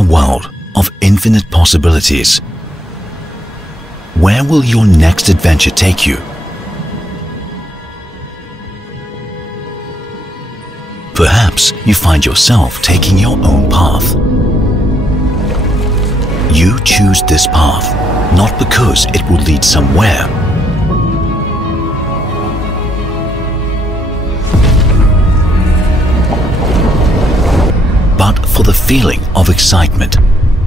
a world of infinite possibilities. Where will your next adventure take you? Perhaps you find yourself taking your own path. You choose this path not because it will lead somewhere, but for the feeling of excitement,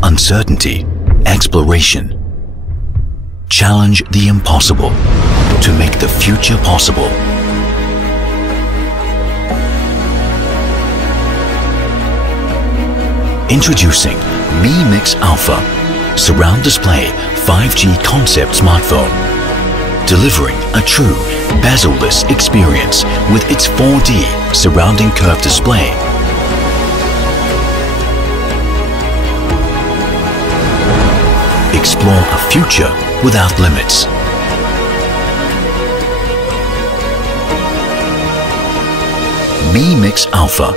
uncertainty, exploration. Challenge the impossible to make the future possible. Introducing Mi Mix Alpha Surround Display 5G Concept Smartphone, delivering a true bezel-less experience with its 4D surrounding curved display. Explore a future without limits. Mi Mix Alpha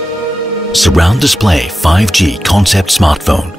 Surround Display 5G Concept Smartphone.